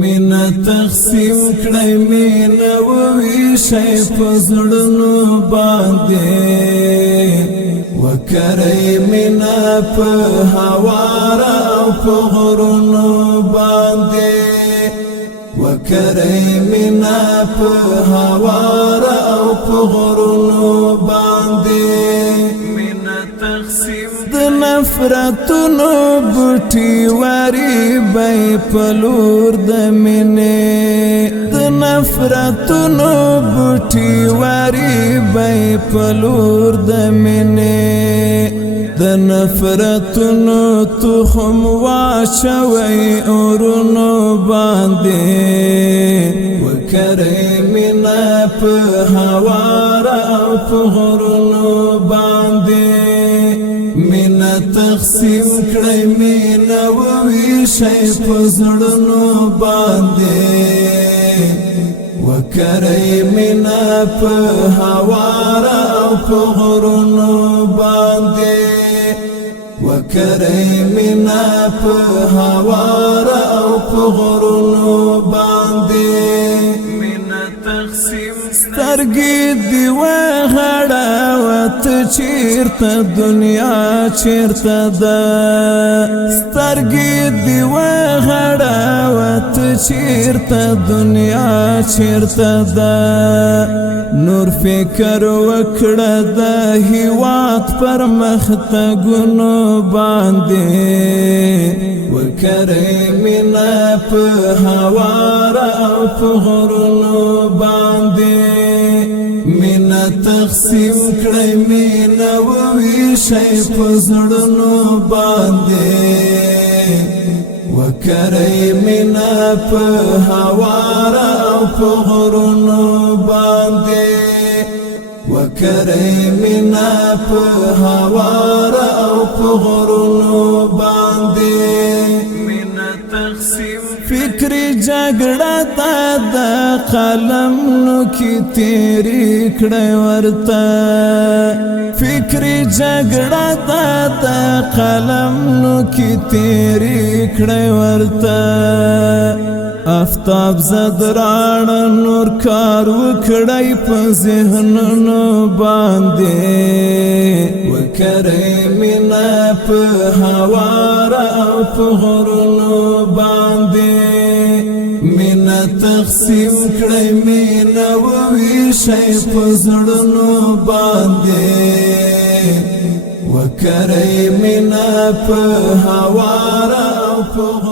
مینا تقسیم کړی مینا وویشی پزړونو باندې وکړی مینا په هواره او په غرونو باندې وکړی مینا په هواره او په غرونو باندې مینا تقسیم د نفرتونو بوټي واری بې پلور د مینې د نفرتونو بوټي واری بې پلور د مینې د نفرتونو تخم واچوي اورونو باندې وکړی مینا په هواره او په غرونو باندې مینا تقسیم کړی مینا وویشی پزړونو باندې وکړی مینا په هواره او په غرونو باندې وکړی مینا په هواره او په غرونو باندې مینا تقسیم سترګې دی وغړاوت چیرته دنیا چیرته ده سترګې دی وغړاوت چیرته دنیا چیرته ده نور فکر وکړه د هیواد پر مختګونو باندې وکړی مینا په هواره او په غرونو باندې مینا تقسیم کړی مینا وویشی پزړونو باندې وکړی مینا په هواره او په غرونو باندې وکړی مینا په هواره او په غرونو باندې مینا تقسیم فکر جګړه تا د قلم نو کې تیری کړی ورته فکر جګړه تا د قلم نو کې تیری کړی ورته آفتاب زد راڼه نور کار وکړی په ذهنونو باندې وکړی مینا په هواره او په غرونو باندې مینا تقسیم کړی مینا وویشی په زړونو باندې وکړی مینا په هواره او په